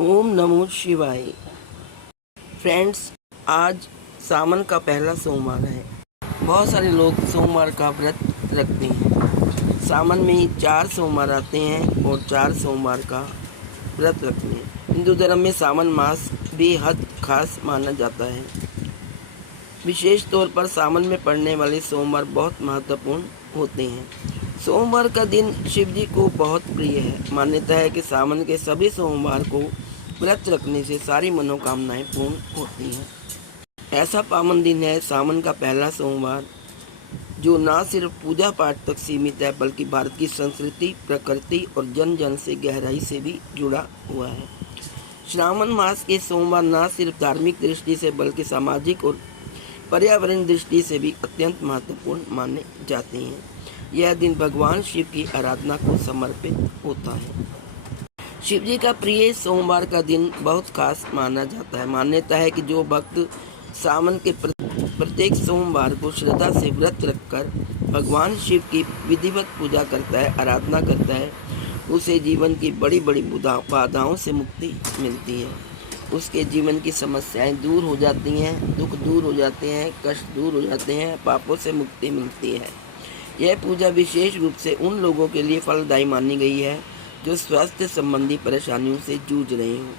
ओम नमो शिवाय। फ्रेंड्स, आज सावन का पहला सोमवार है। बहुत सारे लोग सोमवार का व्रत रखते हैं। सावन में 4 सोमवार आते हैं और 4 सोमवार का व्रत रखते हैं। हिंदू धर्म में सावन मास बेहद खास माना जाता है। विशेष तौर पर सावन में पड़ने वाले सोमवार बहुत महत्वपूर्ण होते हैं। सोमवार का दिन शिव जी को बहुत प्रिय है। मान्यता है कि सावन के सभी सोमवार को व्रत रखने से सारी मनोकामनाएं पूर्ण होती हैं। ऐसा पावन दिन है सावन का पहला सोमवार, जो न सिर्फ पूजा पाठ तक सीमित है बल्कि भारत की संस्कृति, प्रकृति और जन जन से गहराई से भी जुड़ा हुआ है। श्रावण मास के सोमवार न सिर्फ धार्मिक दृष्टि से बल्कि सामाजिक और पर्यावरण दृष्टि से भी अत्यंत महत्वपूर्ण माने जाते हैं। यह दिन भगवान शिव की आराधना को समर्पित होता है। शिव जी का प्रिय सोमवार का दिन बहुत खास माना जाता है। मान्यता है कि जो भक्त सावन के प्रत्येक सोमवार को श्रद्धा से व्रत रखकर भगवान शिव की विधिवत पूजा करता है, आराधना करता है, उसे जीवन की बड़ी बड़ी बाधाओं से मुक्ति मिलती है। उसके जीवन की समस्याएं दूर हो जाती हैं, दुख दूर हो जाते हैं, कष्ट दूर हो जाते हैं, पापों से मुक्ति मिलती है। यह पूजा विशेष रूप से उन लोगों के लिए फलदायी मानी गई है जो स्वास्थ्य संबंधी परेशानियों से जूझ रहे हों,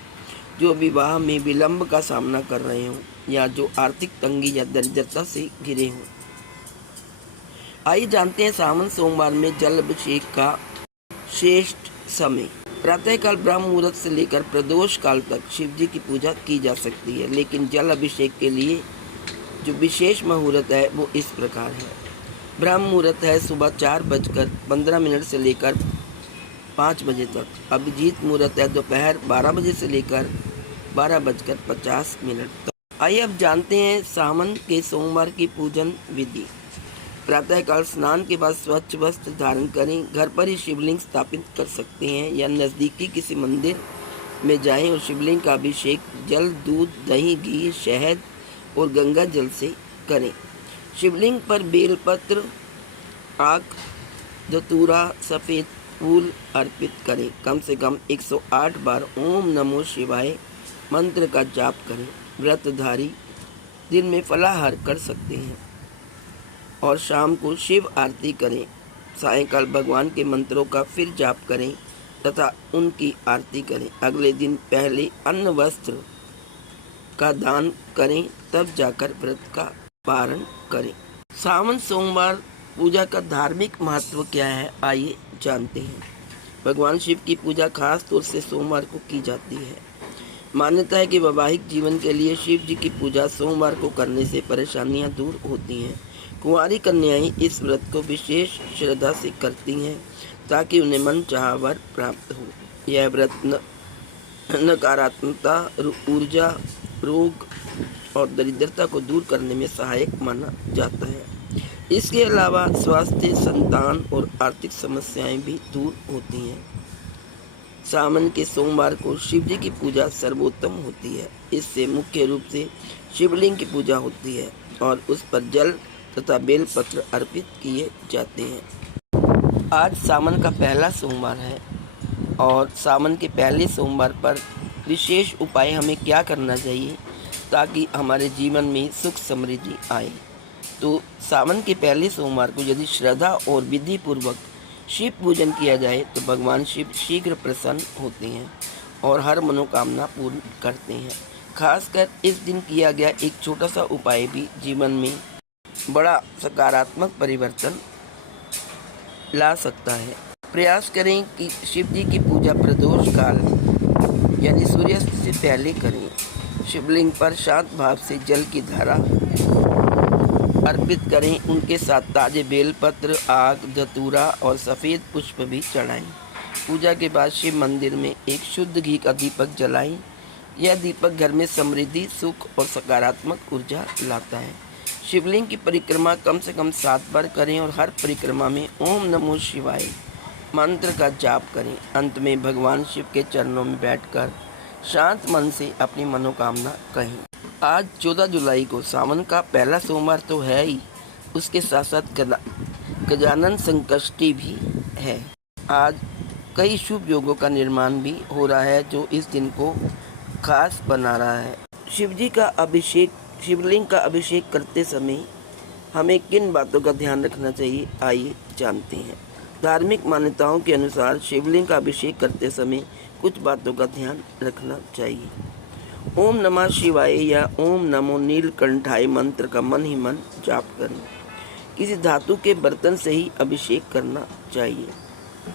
जो विवाह में विलंब का सामना कर रहे हों या जो आर्थिक तंगी या दरिद्रता से घिरे हों। आइए जानते हैं सावन सोमवार में जल अभिषेक का श्रेष्ठ समय। प्रातःकाल ब्रह्म मुहूर्त से लेकर प्रदोष काल तक शिव जी की पूजा की जा सकती है, लेकिन जल अभिषेक के लिए जो विशेष मुहूर्त है वो इस प्रकार है। ब्रह्म मुहूर्त है सुबह 4:15 से लेकर 5 बजे तक। अभिजीत मुहूर्त है दोपहर 12 बजे से लेकर 12:50 तक। आइए अब जानते हैं सावन के सोमवार की पूजन विधि। प्रातःकाल स्नान के बाद स्वच्छ वस्त्र धारण करें। घर पर ही शिवलिंग स्थापित कर सकते हैं या नज़दीकी किसी मंदिर में जाएं और शिवलिंग का अभिषेक जल, दूध, दही, घी, शहद और गंगा जल से करें। शिवलिंग पर बेलपत्र, आक, धतूरा, सफ़ेद फूल अर्पित करें। कम से कम 108 बार ओम नमो शिवाय मंत्र का जाप करें। व्रतधारी दिन में फलाहार कर सकते हैं और शाम को शिव आरती करें। सायंकाल भगवान के मंत्रों का फिर जाप करें तथा उनकी आरती करें। अगले दिन पहले अन्न वस्त्र का दान करें, तब जाकर व्रत का पारण करें। सावन सोमवार पूजा का धार्मिक महत्व क्या है, आइए जानते हैं। भगवान शिव की पूजा खास तौर से सोमवार को की जाती है। मान्यता है कि वैवाहिक जीवन के लिए शिव जी की पूजा सोमवार को करने से परेशानियां दूर होती हैं। कुंवारी कन्याएं इस व्रत को विशेष श्रद्धा से करती हैं ताकि उन्हें मन चाहा वर प्राप्त हो। यह व्रत नकारात्मकता, ऊर्जा, रोग और दरिद्रता को दूर करने में सहायक माना जाता है। इसके अलावा स्वास्थ्य, संतान और आर्थिक समस्याएं भी दूर होती हैं। सावन के सोमवार को शिव जी की पूजा सर्वोत्तम होती है। इससे मुख्य रूप से शिवलिंग की पूजा होती है और उस पर जल तथा बेलपत्र अर्पित किए जाते हैं। आज सावन का पहला सोमवार है और सावन के पहले सोमवार पर विशेष उपाय हमें क्या करना चाहिए ताकि हमारे जीवन में सुख समृद्धि आए। तो सावन के पहले सोमवार को यदि श्रद्धा और विधि पूर्वक शिव पूजन किया जाए तो भगवान शिव शीघ्र प्रसन्न होते हैं और हर मनोकामना पूर्ण करते हैं। खासकर इस दिन किया गया एक छोटा सा उपाय भी जीवन में बड़ा सकारात्मक परिवर्तन ला सकता है। प्रयास करें कि शिव जी की पूजा प्रदोष काल यानी सूर्यास्त से पहले करें। शिवलिंग पर शांत भाव से जल की धारा अर्पित करें। उनके साथ ताजे बेलपत्र, आग, धतूरा और सफ़ेद पुष्प भी चढ़ाएं। पूजा के बाद शिव मंदिर में एक शुद्ध घी का दीपक जलाएं। यह दीपक घर में समृद्धि, सुख और सकारात्मक ऊर्जा लाता है। शिवलिंग की परिक्रमा कम से कम 7 बार करें और हर परिक्रमा में ओम नमो शिवाय मंत्र का जाप करें। अंत में भगवान शिव के चरणों में बैठकर शांत मन से अपनी मनोकामना कहें। आज 14 जुलाई को सावन का पहला सोमवार तो है ही, उसके साथ साथ गजानन संकष्टी भी है। आज कई शुभ योगों का निर्माण भी हो रहा है जो इस दिन को खास बना रहा है। शिवलिंग का अभिषेक करते समय हमें किन बातों का ध्यान रखना चाहिए, आइए जानते हैं। धार्मिक मान्यताओं के अनुसार शिवलिंग का अभिषेक करते समय कुछ बातों का ध्यान रखना चाहिए। ओम नमः शिवाय या ओम नमो नीलकंठाय मंत्र का मन ही मन जाप करें। किसी धातु के बर्तन से ही अभिषेक करना चाहिए।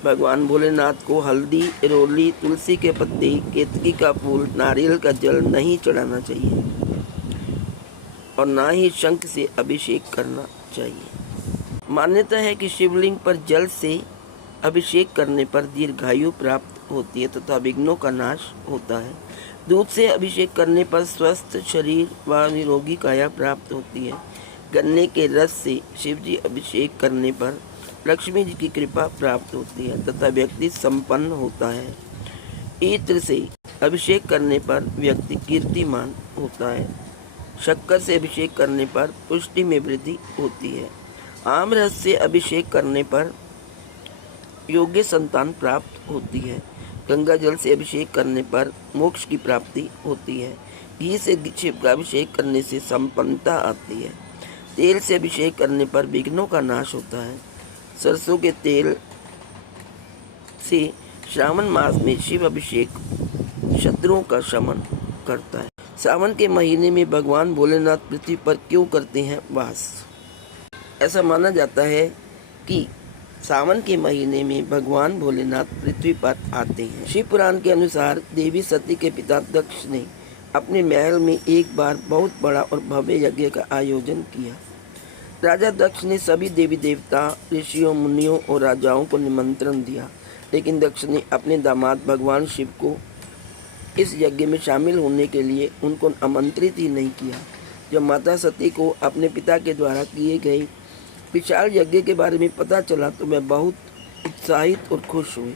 भगवान भोलेनाथ को हल्दी, रोली, तुलसी के पत्ते, केतकी का फूल, नारियल का जल नहीं चढ़ाना चाहिए और ना ही शंख से अभिषेक करना चाहिए। मान्यता है कि शिवलिंग पर जल से अभिषेक करने पर दीर्घायु प्राप्त होती है तथा विघ्नों का नाश होता है। दूध से अभिषेक करने पर स्वस्थ शरीर व निरोगी काया प्राप्त होती है। गन्ने के रस से शिवजी अभिषेक करने पर लक्ष्मी जी की कृपा प्राप्त होती है तथा व्यक्ति संपन्न होता है। इत्र से अभिषेक करने पर व्यक्ति कीर्तिमान होता है। शक्कर से अभिषेक करने पर पुष्टि में वृद्धि होती है। आम रस से अभिषेक करने पर योग्य संतान प्राप्त होती है। गंगा जल से अभिषेक करने पर मोक्ष की प्राप्ति होती है। घी से शिव का अभिषेक करने से संपन्नता आती है। तेल से अभिषेक करने पर विघ्नों का नाश होता है। सरसों के तेल से श्रावण मास में शिव अभिषेक शत्रुओं का शमन करता है। सावन के महीने में भगवान भोलेनाथ पृथ्वी पर क्यों करते हैं वास? ऐसा माना जाता है कि सावन के महीने में भगवान भोलेनाथ पृथ्वी पर आते हैं। शिव पुराण के अनुसार देवी सती के पिता दक्ष ने अपने महल में एक बार बहुत बड़ा और भव्य यज्ञ का आयोजन किया। राजा दक्ष ने सभी देवी देवता, ऋषियों, मुनियों और राजाओं को निमंत्रण दिया, लेकिन दक्ष ने अपने दामाद भगवान शिव को इस यज्ञ में शामिल होने के लिए उनको आमंत्रित ही नहीं किया। जब माता सती को अपने पिता के द्वारा किए गए विशाल यज्ञ के बारे में पता चला तो मैं बहुत उत्साहित और खुश हुई।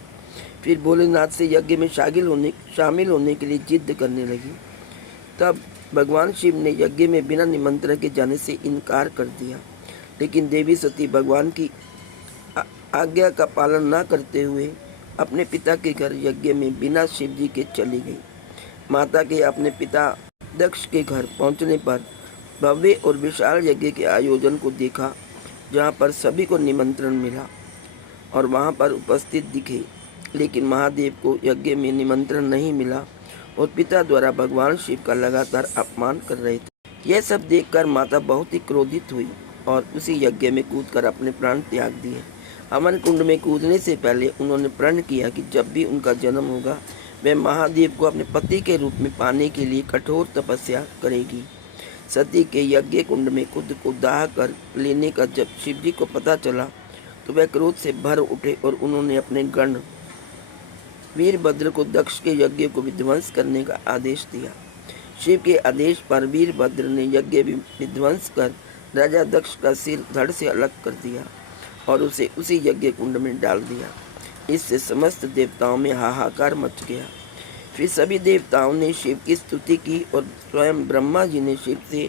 फिर भोलेनाथ से यज्ञ में शामिल होने के लिए जिद करने लगी। तब भगवान शिव ने यज्ञ में बिना निमंत्रण के जाने से इनकार कर दिया, लेकिन देवी सती भगवान की आज्ञा का पालन न करते हुए अपने पिता के घर यज्ञ में बिना शिव जी के चली गई। माता के अपने पिता दक्ष के घर पहुंचने पर भव्य और विशाल यज्ञ के आयोजन को देखा, जहां पर सभी को निमंत्रण मिला और वहां पर उपस्थित दिखे, लेकिन महादेव को यज्ञ में निमंत्रण नहीं मिला और पिता द्वारा भगवान शिव का लगातार अपमान कर रहे थे। यह सब देखकर माता बहुत ही क्रोधित हुई और उसी यज्ञ में कूदकर अपने प्राण त्याग दिए। हवन कुंड में कूदने से पहले उन्होंने प्रण किया कि जब भी उनका जन्म होगा वह महादेव को अपने पति के रूप में पाने के लिए कठोर तपस्या करेगी। सती के यज्ञ कुंड में खुद को दाह कर लेने का जब शिवजी को पता चला तो वह क्रोध से भर उठे और उन्होंने अपने गण वीरभद्र को दक्ष के यज्ञ को विध्वंस करने का आदेश दिया। शिव के आदेश पर वीरभद्र ने यज्ञ विध्वंस कर राजा दक्ष का सिर धड़ से अलग कर दिया और उसे उसी यज्ञ कुंड में डाल दिया। इससे समस्त देवताओं में हाहाकार मच गया। फिर सभी देवताओं ने शिव की स्तुति की और स्वयं ब्रह्मा जी ने शिव से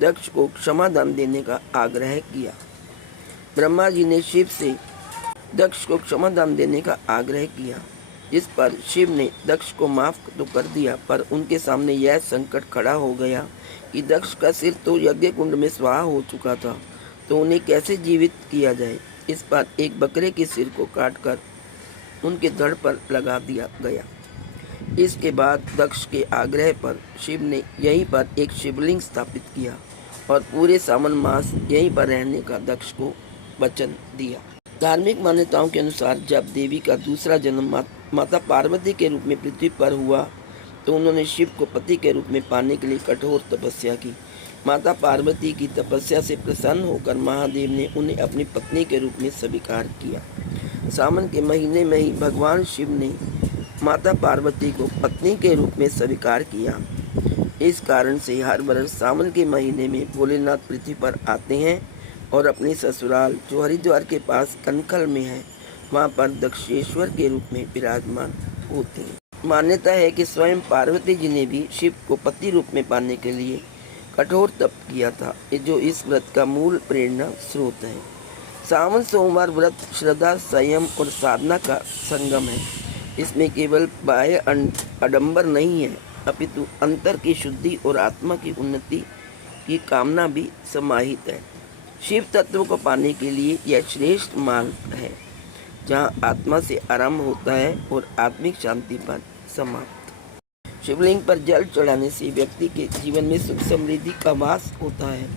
दक्ष को क्षमादान देने का आग्रह किया। ब्रह्मा जी ने शिव से दक्ष को क्षमादान देने का आग्रह किया, जिस पर शिव ने दक्ष को माफ तो कर दिया, पर उनके सामने यह संकट खड़ा हो गया कि दक्ष का सिर तो यज्ञ कुंड में स्वाहा हो चुका था, तो उन्हें कैसे जीवित किया जाए। इस पर एक बकरे के सिर को काटकर उनके धड़ पर लगा दिया गया। इसके बाद दक्ष के आग्रह पर शिव ने यहीं पर एक शिवलिंग स्थापित किया और पूरे सावन मास यहीं पर रहने का दक्ष को वचन दिया। धार्मिक मान्यताओं के अनुसार जब देवी का दूसरा जन्म माता पार्वती के रूप में पृथ्वी पर हुआ तो उन्होंने शिव को पति के रूप में पाने के लिए कठोर तपस्या की। माता पार्वती की तपस्या से प्रसन्न होकर महादेव ने उन्हें अपनी पत्नी के रूप में स्वीकार किया। सावन के महीने में ही भगवान शिव ने माता पार्वती को पत्नी के रूप में स्वीकार किया। इस कारण से हर वर्ष सावन के महीने में भोलेनाथ पृथ्वी पर आते हैं और अपनी ससुराल जो हरिद्वार के पास कनखल में है वहाँ पर दक्षेश्वर के रूप में विराजमान होते हैं। मान्यता है कि स्वयं पार्वती जी ने भी शिव को पति रूप में पाने के लिए कठोर तप किया था, जो इस व्रत का मूल प्रेरणा स्रोत है। सावन सोमवार व्रत श्रद्धा, संयम और साधना का संगम है। इसमें केवल बाह्य आडंबर नहीं है, अपितु अंतर की शुद्धि और आत्मा की उन्नति की कामना भी समाहित है। शिव तत्व को पाने के लिए यह श्रेष्ठ मार्ग है, जहाँ आत्मा से आरंभ होता है और आत्मिक शांति पर समाप्त। शिवलिंग पर जल चढ़ाने से व्यक्ति के जीवन में सुख समृद्धि का वास होता है,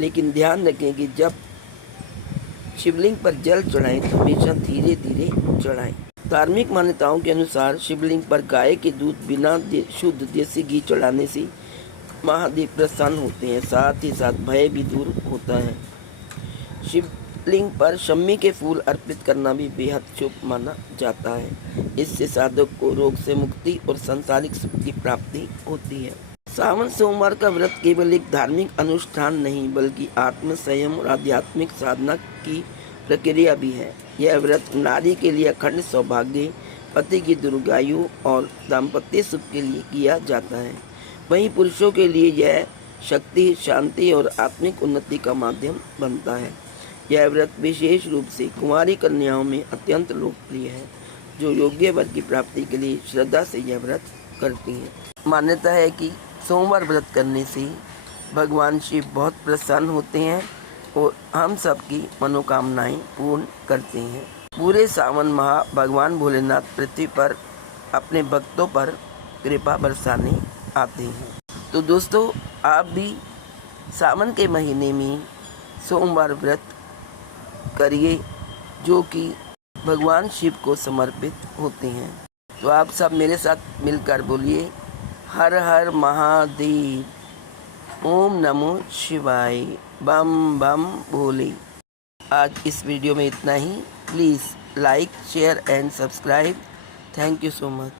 लेकिन ध्यान रखें कि जब शिवलिंग पर जल चढ़ाएं तो हमेशा धीरे धीरे चढ़ाएं। धार्मिक मान्यताओं के अनुसार शिवलिंग पर गाय के दूध बिना शुद्ध देसी घी चढ़ाने से महादेव प्रसन्न होते हैं, साथ ही साथ भय भी दूर होता है। शिवलिंग पर शम्मी के फूल अर्पित करना भी बेहद शुभ माना जाता है। इससे साधक को रोग से मुक्ति और सांसारिक सुख की प्राप्ति होती है। सावन सोमवार का व्रत केवल एक धार्मिक अनुष्ठान नहीं, बल्कि आत्म संयम और आध्यात्मिक साधना की प्रक्रिया भी है। यह व्रत नारी के लिए अखंड सौभाग्य, पति की दीर्घायु और दाम्पत्य सुख के लिए किया जाता है। वहीं पुरुषों के लिए यह शक्ति, शांति और आत्मिक उन्नति का माध्यम बनता है। यह व्रत विशेष रूप से कुंवारी कन्याओं में अत्यंत लोकप्रिय है, जो योग्य वर की प्राप्ति के लिए श्रद्धा से यह व्रत करती हैं। मान्यता है कि सोमवार व्रत करने से भगवान शिव बहुत प्रसन्न होते हैं और हम सबकी मनोकामनाएं पूर्ण करते हैं। पूरे सावन माह भगवान भोलेनाथ पृथ्वी पर अपने भक्तों पर कृपा बरसाने आते हैं। तो दोस्तों, आप भी सावन के महीने में सोमवार व्रत करिए, जो कि भगवान शिव को समर्पित होते हैं। तो आप सब मेरे साथ मिलकर बोलिए, हर हर महादेव, ओम नमो शिवाय, बम बम भोले। आज इस वीडियो में इतना ही। Please like, share and subscribe. Thank you so much.